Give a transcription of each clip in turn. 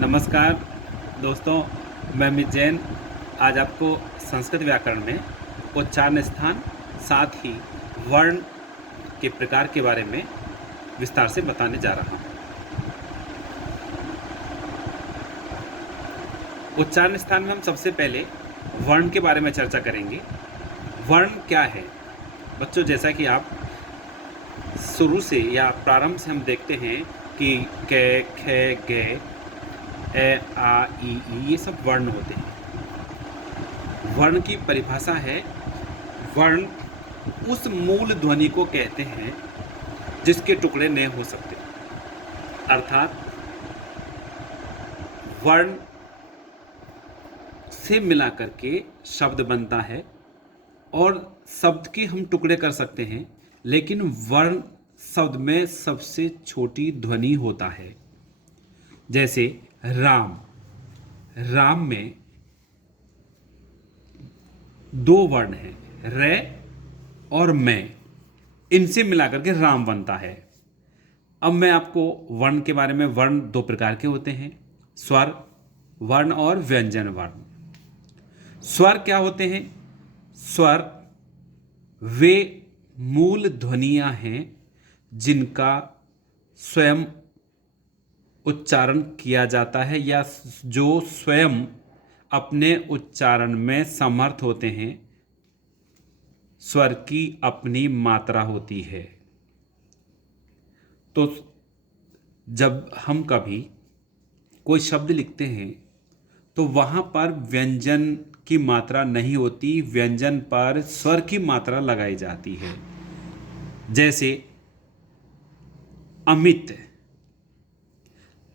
नमस्कार दोस्तों, मैं अमित जैन आज आपको संस्कृत व्याकरण में उच्चारण स्थान साथ ही वर्ण के प्रकार के बारे में विस्तार से बताने जा रहा हूँ। उच्चारण स्थान में हम सबसे पहले वर्ण के बारे में चर्चा करेंगे। वर्ण क्या है बच्चों? जैसा कि आप शुरू से या प्रारंभ से हम देखते हैं कि क, ख, ग, ए, आ, ई, ये सब वर्ण होते हैं। वर्ण की परिभाषा है, वर्ण उस मूल ध्वनि को कहते हैं जिसके टुकड़े नहीं हो सकते। अर्थात वर्ण से मिलाकर के शब्द बनता है और शब्द के हम टुकड़े कर सकते हैं, लेकिन वर्ण शब्द में सबसे छोटी ध्वनि होता है। जैसे राम, राम में दो वर्ण हैं, रे और मैं, इनसे मिलाकर के राम बनता है। अब मैं आपको वर्ण के बारे में, वर्ण दो प्रकार के होते हैं, स्वर वर्ण और व्यंजन वर्ण। स्वर क्या होते हैं? स्वर वे मूल ध्वनियां हैं जिनका स्वयं उच्चारण किया जाता है या जो स्वयं अपने उच्चारण में समर्थ होते हैं। स्वर की अपनी मात्रा होती है। तो जब हम कभी कोई शब्द लिखते हैं तो वहाँ पर व्यंजन की मात्रा नहीं होती, व्यंजन पर स्वर की मात्रा लगाई जाती है। जैसे अमित,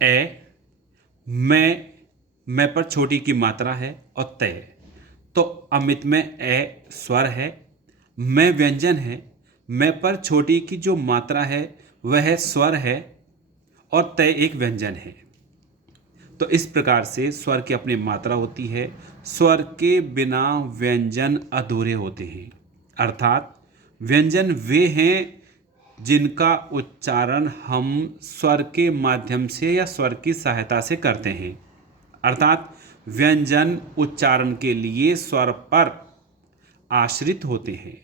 ए, मैं पर छोटी की मात्रा है और तय, तो अमित में ए स्वर है, मैं व्यंजन है, मैं पर छोटी की जो मात्रा है वह स्वर है और तय एक व्यंजन है। तो इस प्रकार से स्वर की अपनी मात्रा होती है। स्वर के बिना व्यंजन अधूरे होते हैं। अर्थात व्यंजन वे हैं जिनका उच्चारण हम स्वर के माध्यम से या स्वर की सहायता से करते हैं। अर्थात व्यंजन उच्चारण के लिए स्वर पर आश्रित होते हैं।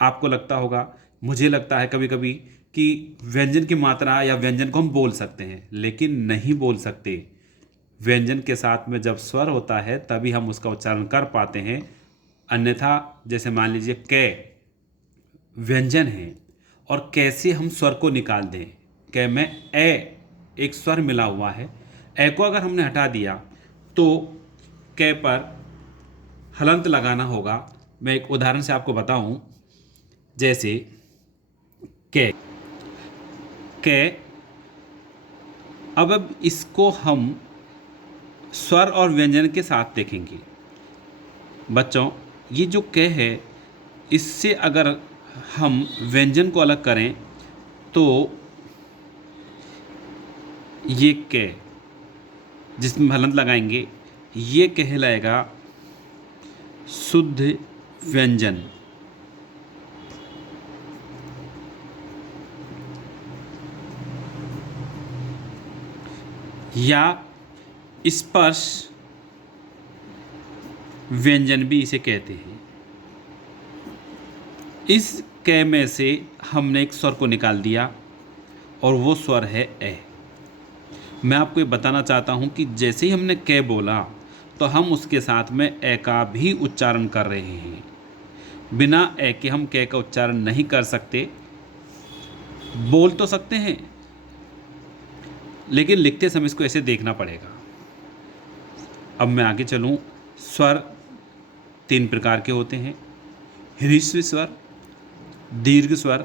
आपको लगता होगा, मुझे लगता है कभी कभी कि व्यंजन की मात्रा या व्यंजन को हम बोल सकते हैं, लेकिन नहीं बोल सकते। व्यंजन के साथ में जब स्वर होता है तभी हम उसका उच्चारण कर पाते हैं। अन्यथा जैसे मान लीजिए कै व्यंजन है और कैसे हम स्वर को निकाल दें। कै में ए एक स्वर मिला हुआ है, ए को अगर हमने हटा दिया तो कै पर हलंत लगाना होगा। मैं एक उदाहरण से आपको बताऊं। जैसे कै, कै, अब इसको हम स्वर और व्यंजन के साथ देखेंगे। बच्चों, ये जो कै है, इससे अगर हम व्यंजन को अलग करें तो ये कै जिसमें हलंत लगाएंगे ये कहलाएगा शुद्ध व्यंजन। या स्पर्श व्यंजन भी इसे कहते हैं। इस कै में से हमने एक स्वर को निकाल दिया और वो स्वर है ए। मैं आपको ये बताना चाहता हूँ कि जैसे ही हमने कै बोला तो हम उसके साथ में ए का भी उच्चारण कर रहे हैं। बिना ए के हम कै का उच्चारण नहीं कर सकते। बोल तो सकते हैं, लेकिन लिखते समय इसको ऐसे देखना पड़ेगा। अब मैं आगे चलूँ। स्वर तीन प्रकार के होते हैं, ह्रस्व स्वर, दीर्घ स्वर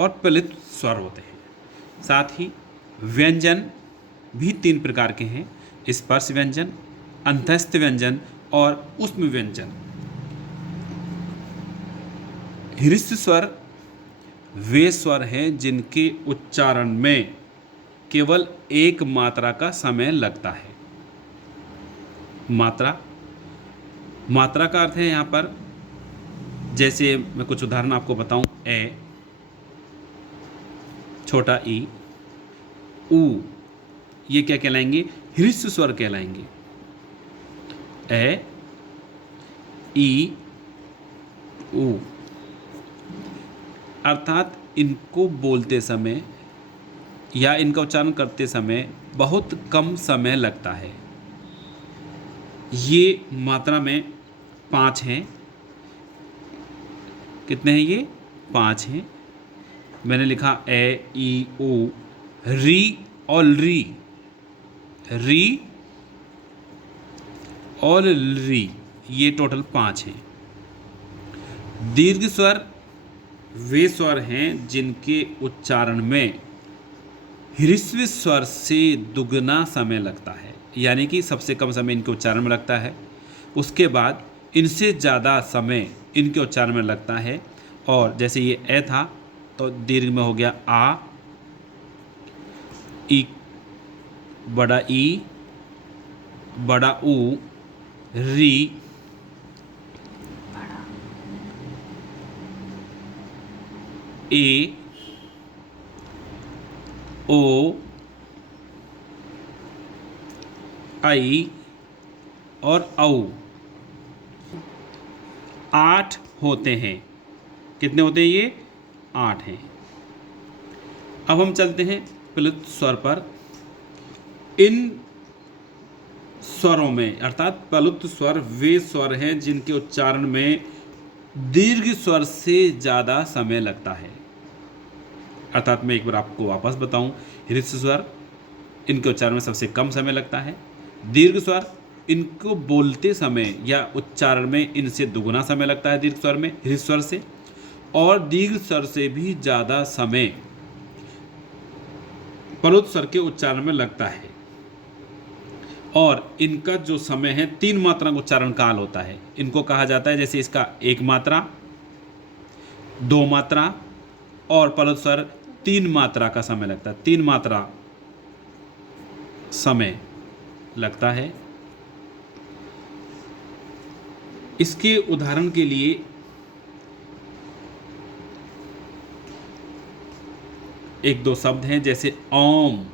और प्ललित स्वर होते हैं। साथ ही व्यंजन भी तीन प्रकार के हैं, स्पर्श व्यंजन, अंतस्थ व्यंजन और ऊष्म व्यंजन। ह्रस्व स्वर वे स्वर हैं जिनके उच्चारण में केवल एक मात्रा का समय लगता है। मात्रा का अर्थ है यहाँ पर, जैसे मैं कुछ उदाहरण आपको बताऊं। ए, छोटा ई, ऊ, ये क्या कहलाएंगे? ह्रस्व स्वर कहलाएंगे। ए, ई, ऊ। अर्थात इनको बोलते समय या इनका उच्चारण करते समय बहुत कम समय लगता है। ये मात्रा में 5 हैं। कितने हैं ये? 5 हैं। मैंने लिखा ए, ई, ऊ, री और री, री और री, ये टोटल 5 हैं। दीर्घ स्वर वे स्वर हैं जिनके उच्चारण में ह्रस्व स्वर से दुगना समय लगता है, यानी कि सबसे कम समय इनके उच्चारण में लगता है, उसके बाद इनसे ज़्यादा समय इनके उच्चारण में लगता है। और जैसे ये ए था तो दीर्घ में हो गया आ, ई, बड़ा ई, बड़ा ऊ, री, ए, ओ, आई और औ। 8 होते हैं। कितने होते हैं ये? 8 हैं। अब हम चलते हैं प्लुत स्वर पर। इन स्वरों में अर्थात प्लुत स्वर वे स्वर हैं जिनके उच्चारण में दीर्घ स्वर से ज़्यादा समय लगता है। अर्थात मैं एक बार आपको वापस बताऊं, ह्रस्व स्वर इनके उच्चारण में सबसे कम समय लगता है। दीर्घ स्वर इनको बोलते समय या उच्चारण में इनसे दुगुना समय लगता है दीर्घ स्वर में, ह्रस्व स्वर से। और दीर्घ स्वर से भी ज़्यादा समय प्लुत स्वर के उच्चारण में लगता है। और इनका जो समय है 3 मात्रा का उच्चारण काल होता है। इनको कहा जाता है, जैसे इसका 1 मात्रा, 2 मात्रा और प्लुत स्वर 3 मात्रा का समय लगता है। 3 मात्रा समय लगता है। इसके उदाहरण के लिए एक दो शब्द हैं, जैसे ओम।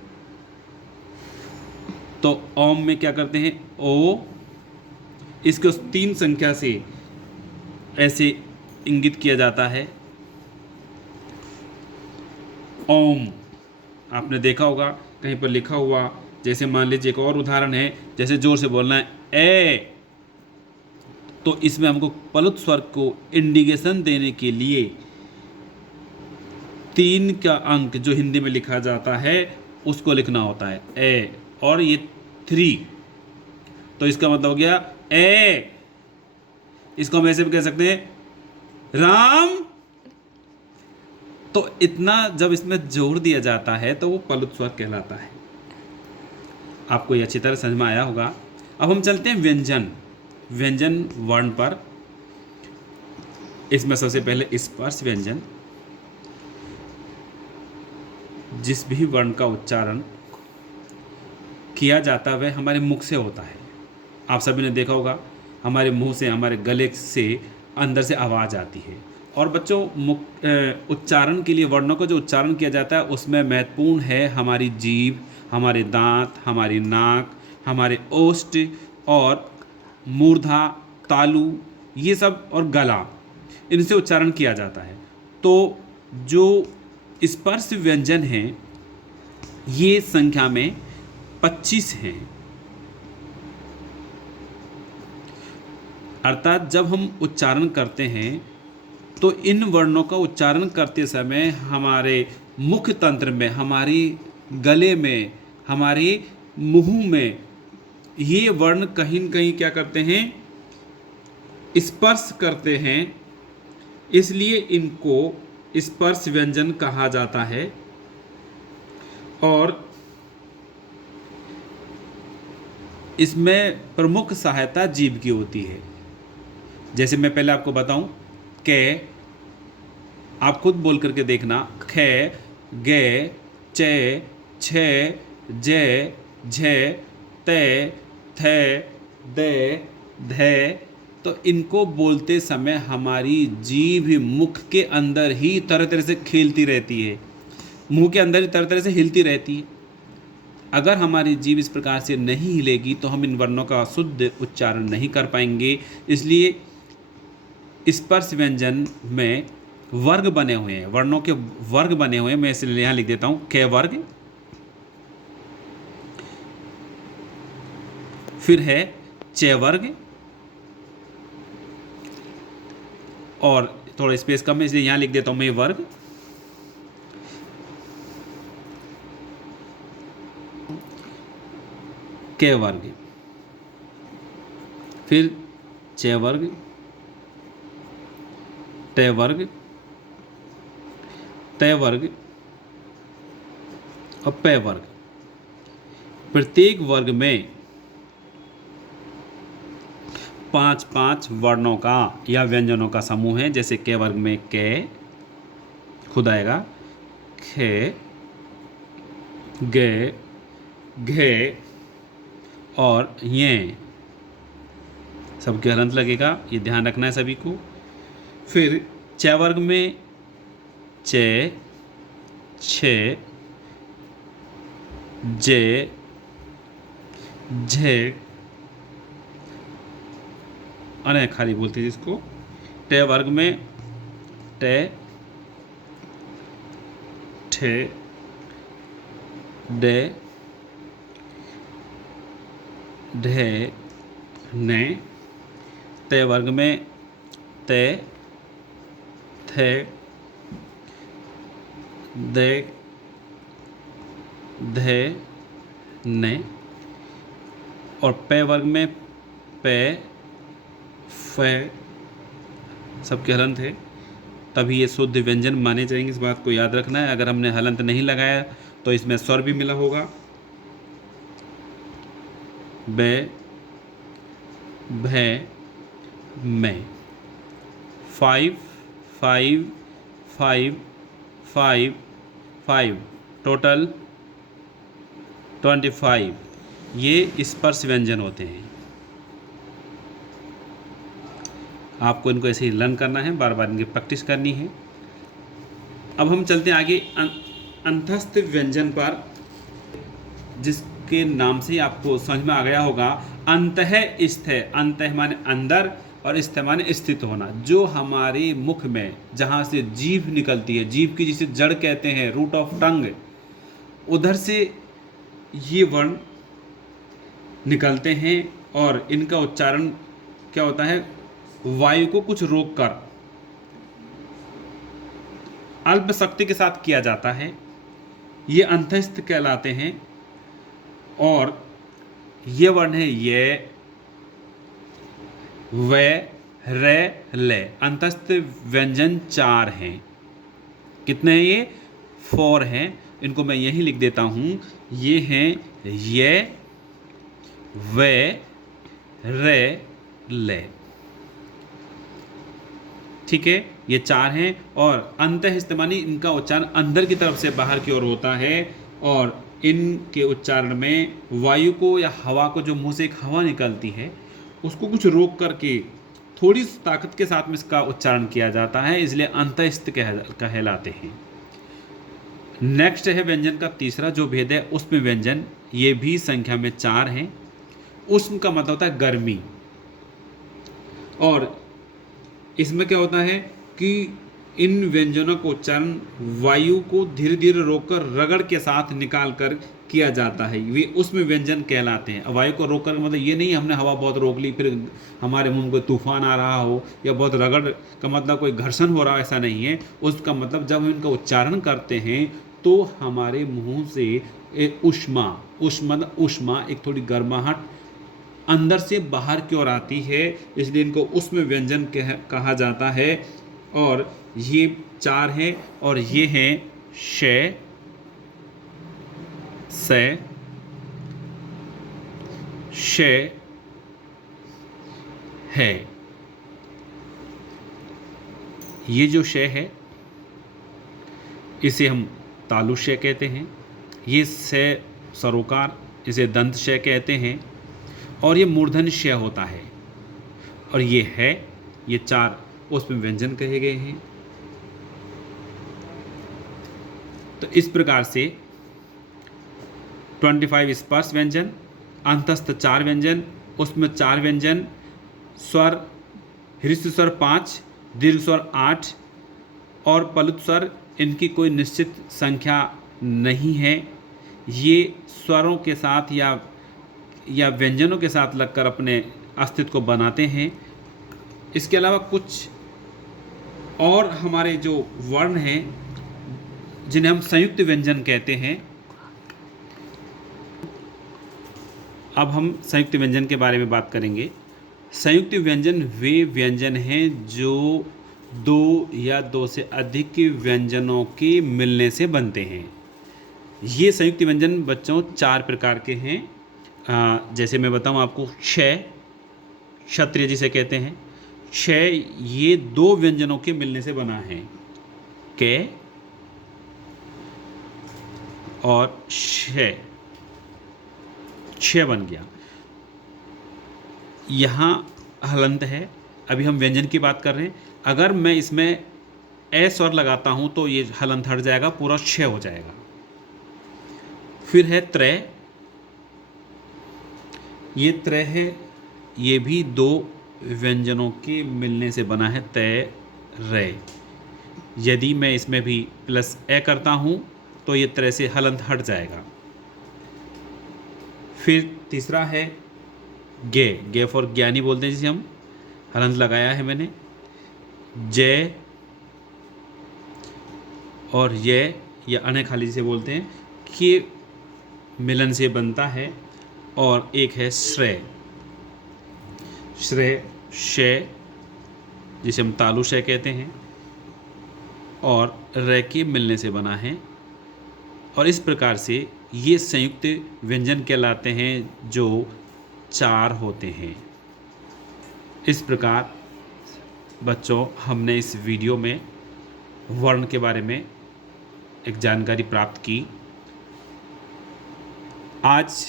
तो ओम में क्या करते हैं? ओ, इसको 3 संख्या से ऐसे इंगित किया जाता है। ओम आपने देखा होगा कहीं पर लिखा हुआ। जैसे मान लीजिए एक और उदाहरण है, जैसे जोर से बोलना है ए, तो इसमें हमको प्लुत स्वर को इंडिकेशन देने के लिए 3 का अंक जो हिंदी में लिखा जाता है उसको लिखना होता है ए, और ये 3, तो इसका मतलब हो गया ए। इसको हम ऐसे भी कह सकते हैं राम। तो इतना जब इसमें जोर दिया जाता है तो वो प्लुत स्वर कहलाता है। आपको ये अच्छी तरह समझ में आया होगा। अब हम चलते हैं व्यंजन वर्ण पर। इसमें सबसे पहले स्पर्श व्यंजन। जिस भी वर्ण का उच्चारण किया जाता है वह हमारे मुख से होता है। आप सभी ने देखा होगा हमारे मुंह से, हमारे गले से अंदर से आवाज़ आती है। और बच्चों, उच्चारण के लिए वर्णों का जो उच्चारण किया जाता है उसमें महत्वपूर्ण है हमारी जीभ, हमारे दांत, हमारी नाक, हमारे ओष्ठ और मूर्धा, तालु, ये सब, और गला, इनसे उच्चारण किया जाता है। तो जो स्पर्श व्यंजन हैं ये संख्या में 25 हैं। अर्थात जब हम उच्चारण करते हैं तो इन वर्णों का उच्चारण करते समय हमारे मुख तंत्र में, हमारी गले में, हमारे मुंह में ये वर्ण कहीं न कहीं क्या करते हैं? स्पर्श करते हैं। इसलिए इनको स्पर्श व्यंजन कहा जाता है। और इसमें प्रमुख सहायता जीभ की होती है। जैसे मैं पहले आपको बताऊं, कै, आप खुद बोल करके देखना, खे, गे, चे, छे, जे, झे, ते, थे, दे, धे। तो इनको बोलते समय हमारी जीभ मुख के अंदर ही तरह तरह से खेलती रहती है, मुंह के अंदर ही तरह तरह से हिलती रहती है। अगर हमारी जीभ इस प्रकार से नहीं हिलेगी तो हम इन वर्णों का शुद्ध उच्चारण नहीं कर पाएंगे। इसलिए स्पर्श व्यंजन में वर्ग बने हुए हैं, वर्णों के वर्ग बने हुए हैं। मैं इसलिए यहाँ लिख देता हूँ क वर्ग, फिर है च वर्ग, और थोड़ा स्पेस कम है इसलिए यहाँ लिख देता हूँ मैं वर्ग, क वर्ग, फिर च वर्ग, ट वर्ग, त वर्ग और प वर्ग। प्रत्येक वर्ग में 5-5 वर्णों का या व्यंजनों का समूह है। जैसे क वर्ग में क खुद आएगा, ख, ग, घ और ये सबके हलंत लगेगा, ये ध्यान रखना है सभी को। फिर च वर्ग में च, छ, ज, झ, अरे खाली बोलते हैं जिसको। ट वर्ग में ट, ठ, ड, ढ, न। त वर्ग में त, थ, द, ध, न। और प वर्ग में प, फ सबके हलंत है, तभी ये शुद्ध व्यंजन माने जाएंगे। इस बात को याद रखना है। अगर हमने हलंत नहीं लगाया तो इसमें स्वर भी मिला होगा। ब, भ, में 5 5 5 5 5 टोटल 25 ये स्पर्श व्यंजन होते हैं। आपको इनको ऐसे ही लर्न करना है, बार बार इनकी प्रैक्टिस करनी है। अब हम चलते हैं आगे अंतस्थ व्यंजन पर, जिसके नाम से आपको समझ में आ गया होगा। अंतः स्थ, अंतः माने अंदर और स्थ माने स्थित होना। जो हमारे मुख में जहाँ से जीभ निकलती है, जीभ की जिसे जड़ कहते हैं, रूट ऑफ टंग, उधर से ये वर्ण निकलते हैं और इनका उच्चारण क्या होता है, वायु को कुछ रोककर अल्प शक्ति के साथ किया जाता है। ये अंतस्थ कहलाते हैं। और ये वर्ण है ये, व, र, ल। अंतस्थ व्यंजन 4 हैं। कितने हैं ये? 4 हैं। इनको मैं यही लिख देता हूं। ये हैं ये, व, र, ल। ठीक है, ये 4 हैं। और अंतस्थ मानी इनका उच्चारण अंदर की तरफ से बाहर की ओर होता है। और इनके उच्चारण में वायु को या हवा को, जो मुंह से एक हवा निकलती है, उसको कुछ रोक करके थोड़ी ताकत के साथ में इसका उच्चारण किया जाता है, इसलिए अंतस्थ कहलाते हैं। नेक्स्ट है व्यंजन का तीसरा जो भेद है, उष्म व्यंजन। ये भी संख्या में 4 हैं। उष्म का मतलब होता है गर्मी। और इसमें क्या होता है कि इन व्यंजनों को उच्चारण वायु को धीरे धीरे रोककर रगड़ के साथ निकाल कर किया जाता है। वे उसमें व्यंजन कहलाते हैं। वायु को रोककर मतलब ये नहीं हमने हवा बहुत रोक ली फिर हमारे मुंह में कोई तूफान आ रहा हो, या बहुत रगड़ का मतलब कोई घर्षण हो रहा हो, ऐसा नहीं है। उसका मतलब जब हम इनका उच्चारण करते हैं तो हमारे मुंह से उष्मा एक थोड़ी गर्माहट अंदर से बाहर की ओर आती है, इसलिए इनको उष्म व्यंजन कहा जाता है। और ये 4 हैं। और ये हैं श, स, श, है। ये जो श है इसे हम तालुष्य कहते हैं। ये स सरोकार, इसे दंत श कहते हैं। और ये मूर्धन्य श होता है। और ये है, ये 4 उसमें व्यंजन कहे गए हैं। तो इस प्रकार से 25 स्पर्श व्यंजन, अंतस्थ 4 व्यंजन, उसमें 4 व्यंजन, स्वर हृस्व स्वर 5, दीर्घ स्वर 8 और पलुत स्वर, इनकी कोई निश्चित संख्या नहीं है। ये स्वरों के साथ या व्यंजनों के साथ लगकर अपने अस्तित्व को बनाते हैं। इसके अलावा कुछ और हमारे जो वर्ण हैं जिन्हें हम संयुक्त व्यंजन कहते हैं। अब हम संयुक्त व्यंजन के बारे में बात करेंगे। संयुक्त व्यंजन वे व्यंजन हैं जो 2 या 2 से अधिक व्यंजनों के मिलने से बनते हैं। ये संयुक्त व्यंजन बच्चों 4 प्रकार के हैं। जैसे मैं बताऊं आपको, क्षय, क्षत्रिय जिसे कहते हैं, क्षय ये 2 व्यंजनों के मिलने से बना है, क और क्षय, क्षय बन गया। यहाँ हलंत है। अभी हम व्यंजन की बात कर रहे हैं। अगर मैं इसमें ए स्वर लगाता हूँ तो ये हलंत हट जाएगा, पूरा क्षय हो जाएगा। फिर है त्रय, ये त्रय है, ये भी 2 व्यंजनों के मिलने से बना है, तय रे। यदि मैं इसमें भी प्लस ए करता हूँ तो ये त्रय से हलंत हट जाएगा। फिर तीसरा है गे, गे फॉर ज्ञानी बोलते हैं जिसे हम, हलंत लगाया है मैंने। जय और ये या अने खाली जिसे बोलते हैं कि मिलन से बनता है। और एक है श्रेय, श्रेय शय जिसे हम तालुशय कहते हैं और रे के मिलने से बना है। और इस प्रकार से ये संयुक्त व्यंजन कहलाते हैं जो 4 होते हैं। इस प्रकार बच्चों हमने इस वीडियो में वर्ण के बारे में एक जानकारी प्राप्त की। आज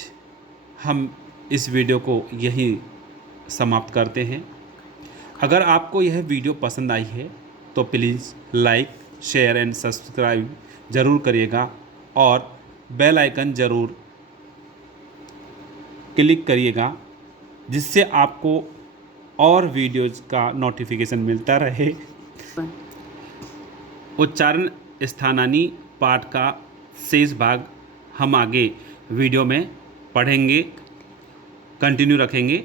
हम इस वीडियो को यहीं समाप्त करते हैं। अगर आपको यह वीडियो पसंद आई है तो please like, share and subscribe ज़रूर करिएगा और बेल आइकन ज़रूर क्लिक करिएगा, जिससे आपको और वीडियोज़ का नोटिफिकेशन मिलता रहे। उच्चारण स्थानानी पाठ का शेष भाग हम आगे वीडियो में पढ़ेंगे, कंटिन्यू रखेंगे।